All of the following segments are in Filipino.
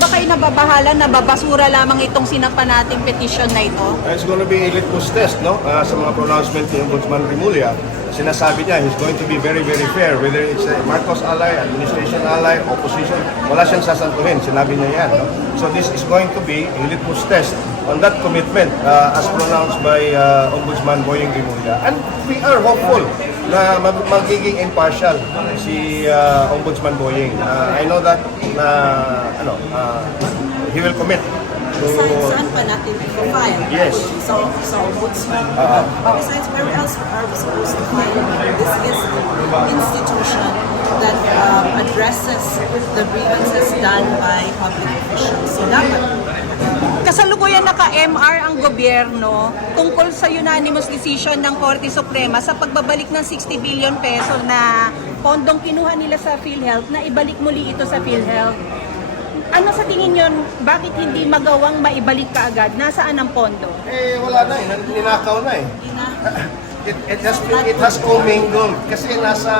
ba kayo nababahala na babasura lamang itong sinampa nating petition na ito? It's going to be a litmus test, no? Sa mga pronouncement ni Ombudsman Remulla, sinasabi niya he's going to be very, very fair. Whether it's a Marcos ally, administration ally, opposition, wala siyang sasantuhin. Sinabi niya yan, no? So this is going to be a litmus test on that commitment as pronounced by Ombudsman Boying Remulla. And we are hopeful na magiging impartial si Ombudsman Boying. I know that he will commit to... Saan pa natin i-file? Yes. So Ombudsman. Besides, where else are we supposed to file? This is an institution that addresses the grievances done by public officials. So dapat Kasalukuyan naka-MR ang gobyerno tungkol sa unanimous decision ng Korte Suprema sa pagbabalik ng 60 billion peso na pondong kinuha nila sa PhilHealth na ibalik muli ito sa PhilHealth. Ano sa tingin nyo, bakit hindi magawang maibalik kaagad? Nasaan ang pondo? Wala na eh. Ninakaw na eh. It has commingled kasi nasa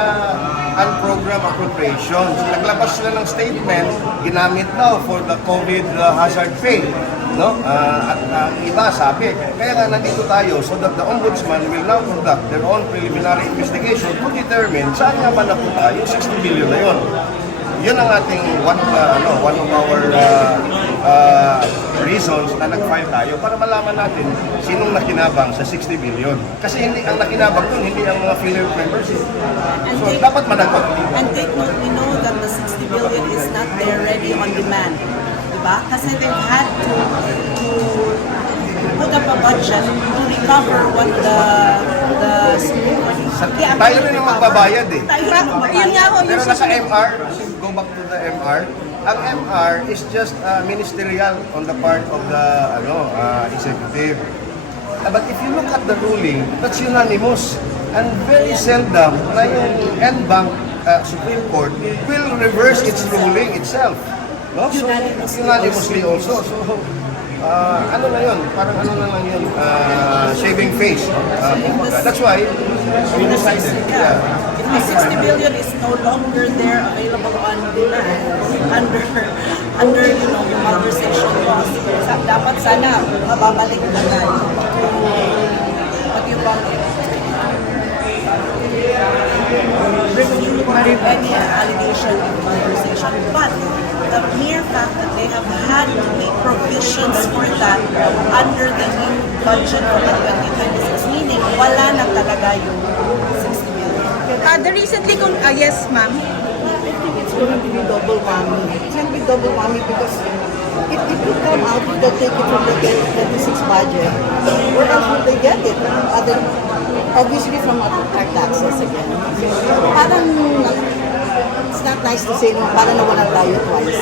unprogrammed appropriations. Naglabas sila ng statement, ginamit daw for the COVID hazard pay. No? At iba sabi, kaya nga nandito tayo so that the Ombudsman will now conduct their own preliminary investigation to determine saan nga ba napunta tayo, 60 billion na yun. Yun ang ating one of our reasons na nag-file tayo para malaman natin sinong nakinabang sa 60 billion. Kasi hindi ang nakinabang dun, hindi ang mga PhilHealth members. So dapat managot. And take note, we know that the 60 billion is not there ready on demand. Diba? Kasi they've had to put up a budget to recover what the Tayo rin ang magbabayad eh. Yun nga ho, Pero naka-MR, go back to the MR, ang MR is just ministerial on the part of the executive. But if you look at the ruling, that's unanimous. And very seldom na yung NBank Supreme Court will reverse its ruling itself. No? So, unanimously also. So, ano na yun? Parang ano na lang yun? Saving face. That's why we decided. Yeah. If the 60 billion is no longer there available on demand under yung motherization laws, dapat sana mababalik na what you call it? Any allegation of motherization, but the mere fact that they have had to make provisions for that under the new budget for the 2026, meaning wala na talaga yung 60 billion. The recently, yes ma'am. I think it's going to be double whammy. It's going to be double whammy because it will come out if they take it from the 2026 budget. Where else will they get it? Obviously from our taxes again. Parang, it's not nice to say, parang nawalan tayo twice.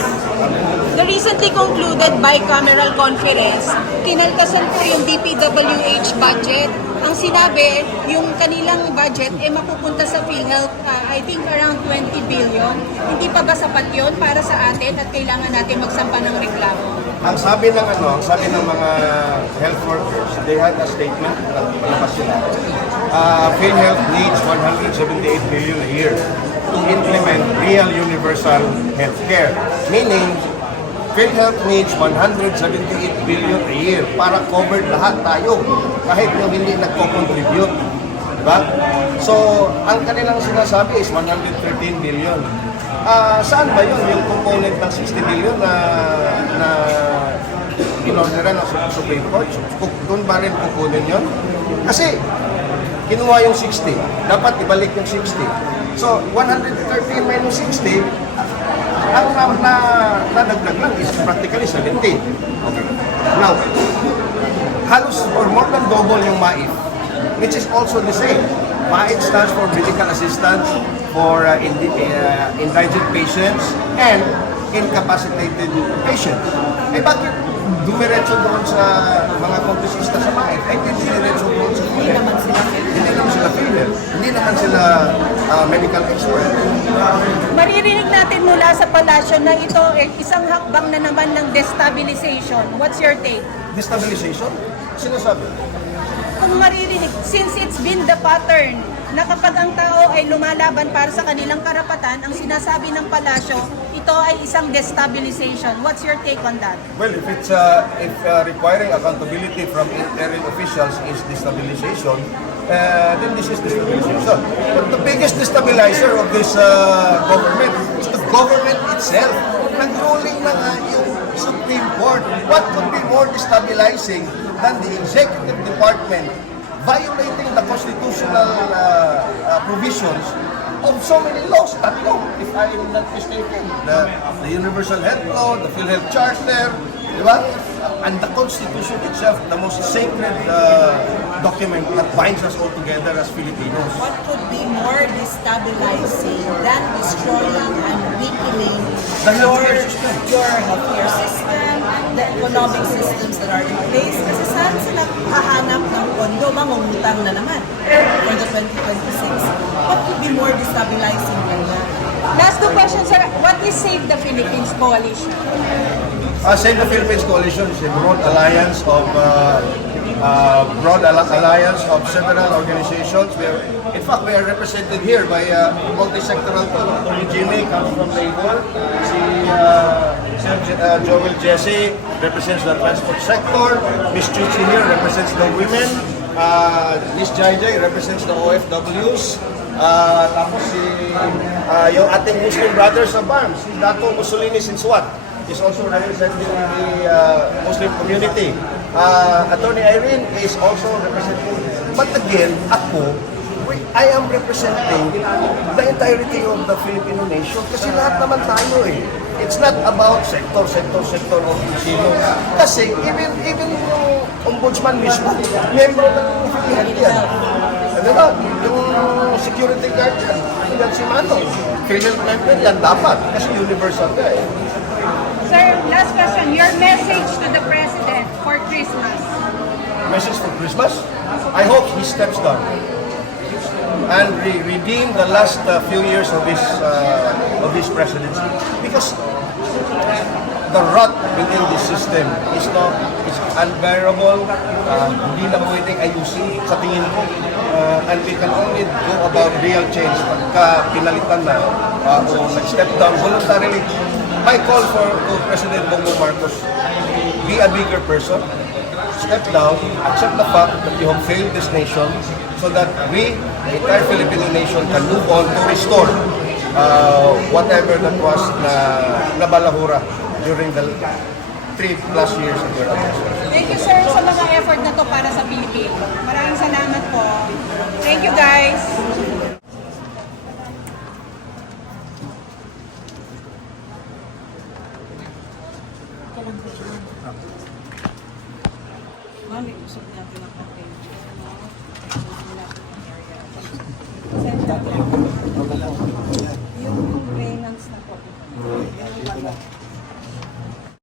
The recently concluded bicameral conference, kinaltasan po yung DPWH budget. Ang sinabi, yung kanilang budget mapupunta sa PhilHealth, I think around 20 billion. Hindi pa ba sapat yun para sa atin at kailangan natin magsampa ng reklamo? Ang sabi ng mga health workers, they had a statement na palabas sila. PhilHealth needs 178 billion a year to implement real universal healthcare. Meaning, PhilHealth needs 178 billion a year para covered lahat tayo, kahit yung hindi nagko-contribute. Diba? So, ang kanilang sinasabi is 113 billion. Saan ba yun? Yung component ng 60 billion na in-orderan ng Supreme Court? Doon ba rin kukunin yun? Kasi, kinuha yung 60. Dapat ibalik yung 60. So, 113 minus 60, ang nadagdag lang is practically 70. Okay. Now, halos or more than double yung MAIF, which is also the same. MAIF stands for Medical Assistance for indigent patients and incapacitated patients. Bakit dumiretso doon sa mga kongresista sa MAIF? Hindi dumiretso doon sa Hindi naman sila PhilHealth. Hindi naman sila medical expert. Maririnig natin mula sa palasyo na ito isang hakbang na naman ng destabilization. What's your take? Destabilization? Sinasabi? Kung maririnig, since it's been the pattern na kapag ang tao ay lumalaban para sa kanilang karapatan, ang sinasabi ng palasyo, ito ay isang destabilization. What's your take on that? Well, if it's requiring accountability from interim officials is destabilization, then this is destabilization. But the biggest destabilizer of this government is the government itself. Nag-ruling na nga yung Supreme Court. What could be more destabilizing than the executive department violating the constitutional provisions of so many laws? Tatlo, if I am not mistaken. The Universal Health Law, the PhilHealth Charter, di ba? And the Constitution itself, the most sacred document that binds us all together as Filipinos. What could be more destabilizing than destroying and weakening The healthcare system. your healthcare system, the economic systems that are in place? Kasi saan sila hahanap ng pondo, mangungutang na naman for the 2026? What could be more destabilizing than that? Last two questions, sir. What is Save the Philippines Coalition? Save the Philippines Coalition is a broad alliance of several organizations. In fact, we are represented here by multi-sectoral. Tony Jimmy comes from labor. Sir Joel Jesse represents the transport sector. Miss Chichi here represents the women. Miss Jai represents the OFWs. Tapos yung ating Muslim brothers sa BARM, si Dato Mussolini Sinsuat is also representing the Muslim community. Attorney Irene is also representing. But again, I am representing the entirety of the Filipino nation kasi lahat naman tayo eh. It's not about sector o sino. Kasi even yung ombudsman mismo, membro ng PhilHealth yan. Ano ba? Yung security guard yan si Manong. PhilHealth member yan dapat kasi universal ka eh. Sir, last question. Your message to the President for Christmas. Message for Christmas? I hope he steps down and redeem the last few years of his presidency, because the rot within this system is unbearable. Hindi na pwedeng ayusin sa tingin ko, and we can only go about real change pagka pinalitan na o nag-step down voluntarily. My call to President Bongbong Marcos: be a bigger person, step down, accept the fact that you have failed this nation, so that we, the entire Filipino nation, can move on to restore whatever that was na balahura during the 3+ years of your administration. Thank you, sir, sa mga effort na to para sa Pilipino. Maraming salamat po. Thank you, guys. Mami, usap natin ang package. Send that.